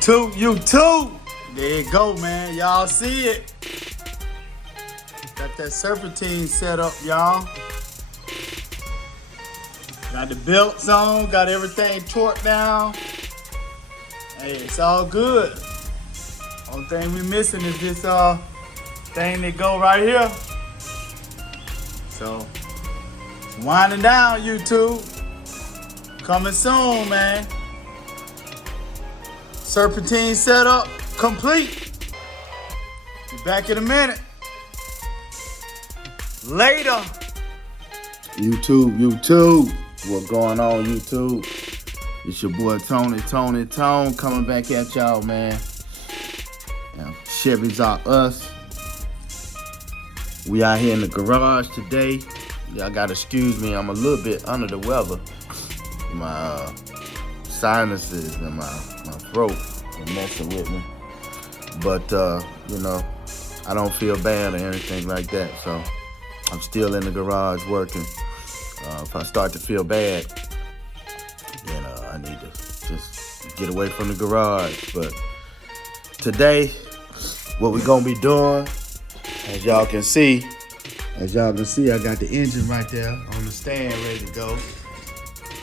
YouTube. There you go, man. Y'all see it. Got that Serpentine set up, y'all. Got the belts on, got everything torqued down. Hey, it's all good. Only thing we missing is this thing that go right here. So, it's winding down, YouTube. Coming soon, man. Serpentine setup complete. Be back in a minute. Later. YouTube. What's going on, YouTube? It's your boy Tone coming back at y'all, man. Chevys R Us. We out here in the garage today. Y'all gotta excuse me, I'm a little bit under the weather. My sinuses and my throat are messing with me. But, you know, I don't feel bad or anything like that. So I'm still in the garage working. If I start to feel bad, then I need to just get away from the garage. But today, what we're gonna be doing, as y'all can see, I got the engine right there on the stand ready to go.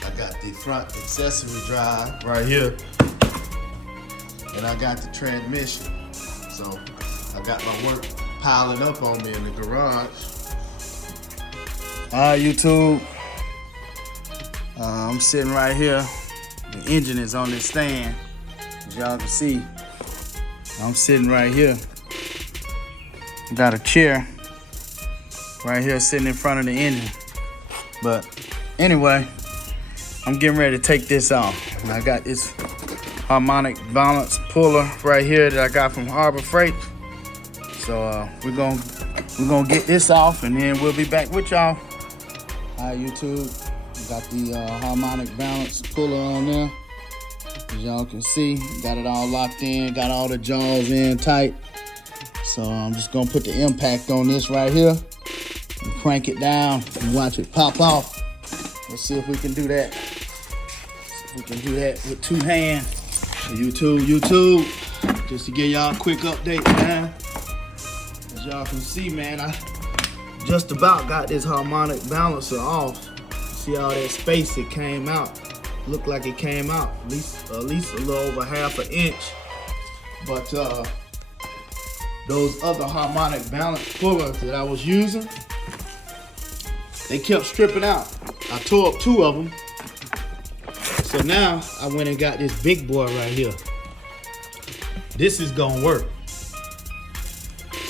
I got the front accessory drive right here. And I got the transmission. So I got my work piling up on me in the garage. Alright, YouTube. I'm sitting right here. The engine is on this stand. As y'all can see, I'm sitting right here. Got a chair right here sitting in front of the engine. But anyway, I'm getting ready to take this off. And I got this Harmonic balance puller right here that I got from Harbor Freight. So we're gonna get this off and then we'll be back with y'all. Alright, YouTube, got the Harmonic balance puller on there. As y'all can see, got it all locked in, got all the jaws in tight. So I'm just gonna put the impact on this right here and crank it down and watch it pop off. Let's see if we can do that. See if we can do that with two hands. YouTube, just to give y'all a quick update, man. As y'all can see, man, I just about got this harmonic balancer off. See all that space it came out. Looked like it came out at least a little over half an inch. But those other harmonic balance pullers that I was using, they kept stripping out. I tore up 2 of them. So now I went and got this big boy right here. This is gonna work.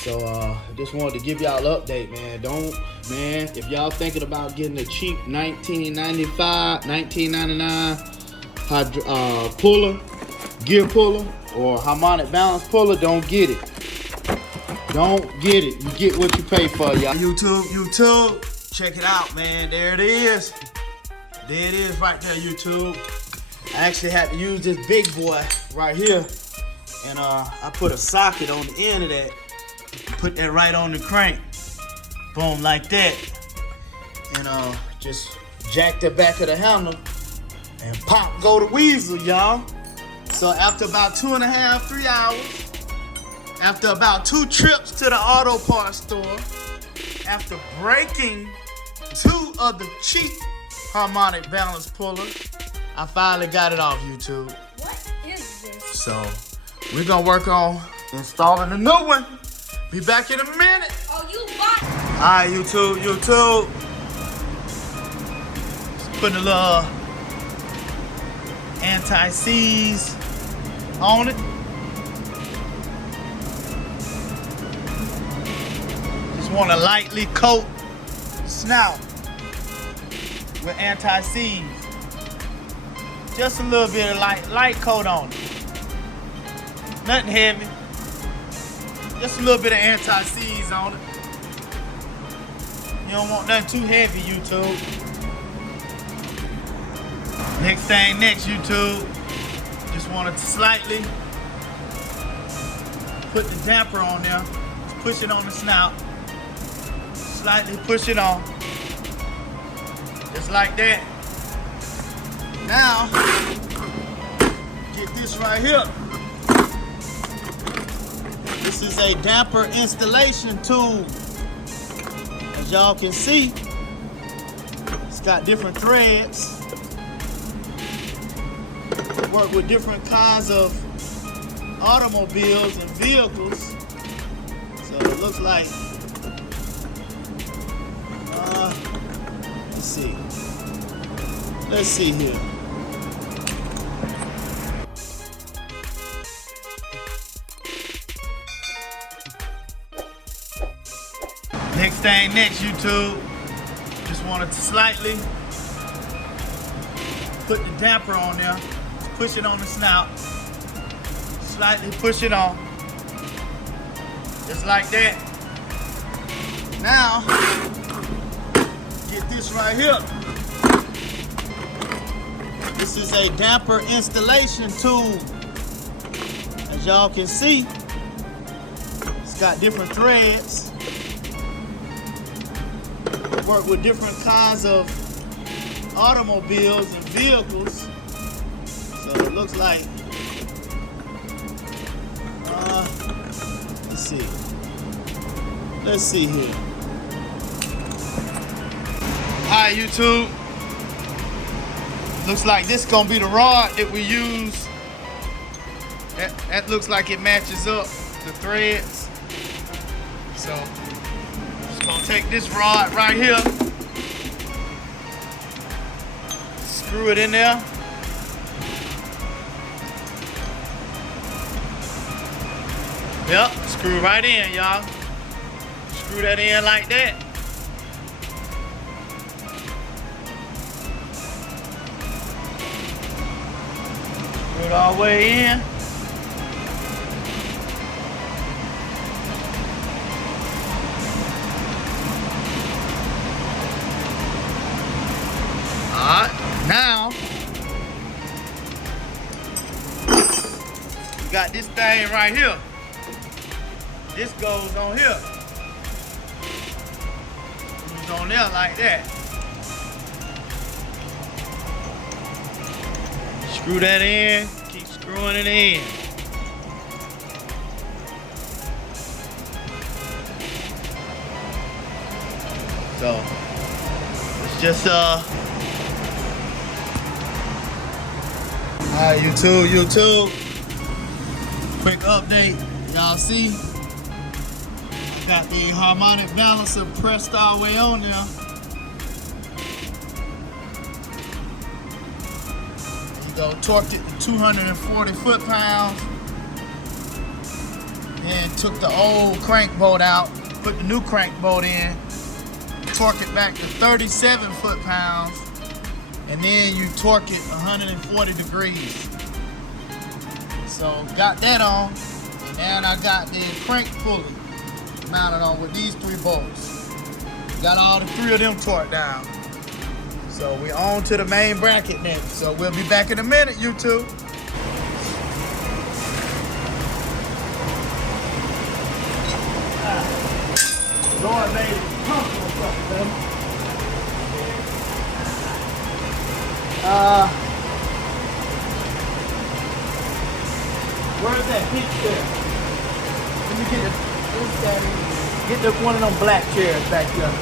So I just wanted to give y'all an update, man. If y'all thinking about getting a cheap $19.95, $19.99 puller, gear puller, or harmonic balance puller, don't get it. Don't get it. You get what you pay for, y'all. YouTube, check it out, man. There it is. There it is right there, YouTube. I actually had to use this big boy right here. And I put a socket on the end of that. Put that right on the crank. Boom, like that. And just jack the back of the handle. And pop, go the weasel, y'all. So after about 2.5, 3 hours, after about 2 trips to the auto parts store, after breaking 2 of the cheap harmonic balance pullers, I finally got it off, YouTube. What is this? So we're gonna work on installing a new one. Be back in a minute. Oh, you bought it. Alright, YouTube. Just putting a little anti-seize on it. Just want to lightly coat snout with anti-seize. Just a little bit of light coat on it. Nothing heavy. Just a little bit of anti-seize on it. You don't want nothing too heavy, YouTube. Next thing next, YouTube. Just wanted to slightly put the damper on there. Just push it on the snout. Slightly push it on. Just like that. Now, get this right here. This is a damper installation tool. As y'all can see, it's got different threads. Work with different kinds of automobiles and vehicles. So it looks like, let's see here. Next thing next, YouTube. Just wanted to slightly put the damper on there. Push it on the snout. Slightly push it on. Just like that. Now, get this right here. This is a damper installation tool. As y'all can see, it's got different threads. Work with different kinds of automobiles and vehicles. So it looks like, let's see here. Hi YouTube. Looks like this is gonna be the rod that we use. That looks like it matches up the threads. So just gonna take this rod right here, screw it in there. Yep, screw right in, y'all. Screw that in like that. Screw it all the way in. Alright, now we got this thing right here. This goes on here. Goes on there like that. Screw that in. Keep screwing it in. So it's just alright, YouTube. Quick update. Y'all see? Got the harmonic balancer pressed all the way on there. You go, torqued it to 240 foot-pounds. Then took the old crank bolt out, put the new crank bolt in, torque it back to 37 foot-pounds, and then you torque it 140 degrees. So got that on, and then I got the crank pulley mounted on with these 3 bolts. Got all the 3 of them torqued down. So we on to the main bracket next. So we'll be back in a minute, YouTube. Lord made it comfortable for them. Where's that pink chair? Let me get the get the one of them black chairs back there.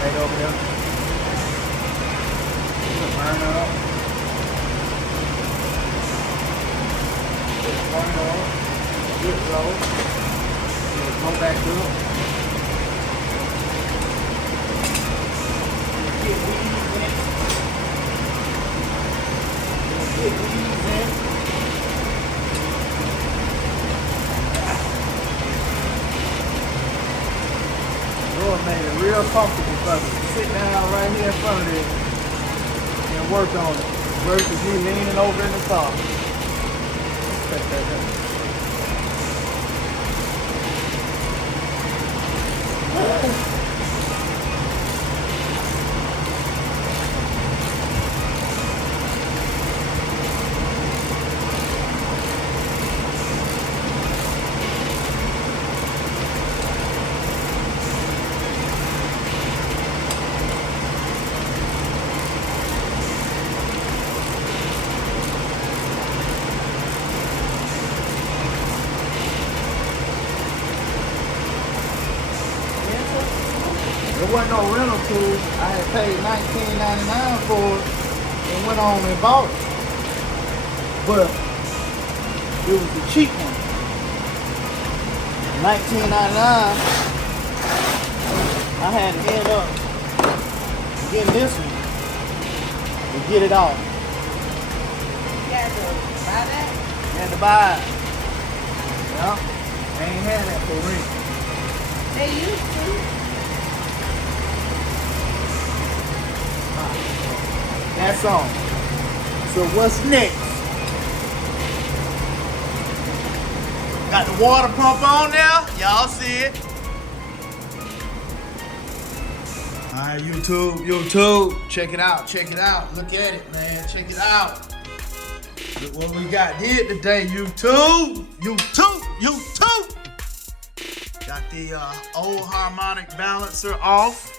Right over there. Burn it up. One roll. Good roll. Go back up. Get weeds in. Get weeds in. Lord made it real comfortable for me. Sit down right here in front of it and work on it. Versus me leaning over in the car. There wasn't no rental tools. I had paid $19.99 for it and went on and bought it. But it was the cheap one. $19.99. I had to end up getting this one to get it off. You had to buy that? Had to buy it. Yeah. I ain't had that for rent. They used to. That's on. So what's next? Got the water pump on there. Y'all see it. Alright, YouTube. Check it out. Look at it, man. Check it out. Look what we got here today, YouTube. Got the old harmonic balancer off.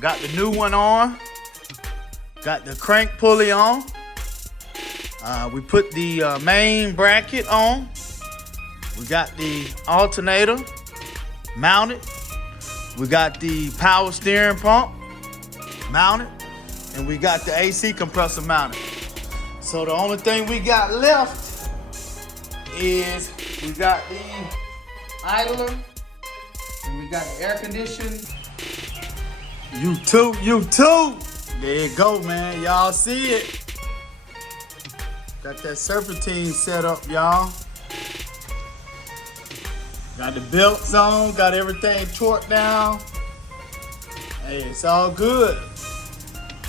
Got the new one on. Got the crank pulley on. We put the main bracket on. We got the alternator mounted. We got the power steering pump mounted. And we got the AC compressor mounted. So the only thing we got left is we got the idler and we got the air conditioning. YouTube. There you go, man. Y'all see it. Got that serpentine set up, y'all. Got the belts on, got everything torqued down. Hey, it's all good.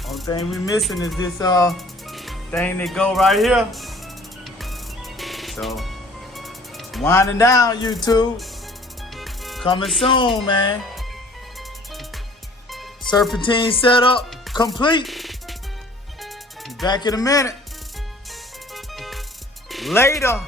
Only thing we missing is this thing that go right here. So, winding down, YouTube. Coming soon, man. Serpentine setup complete. Be back in a minute. Later.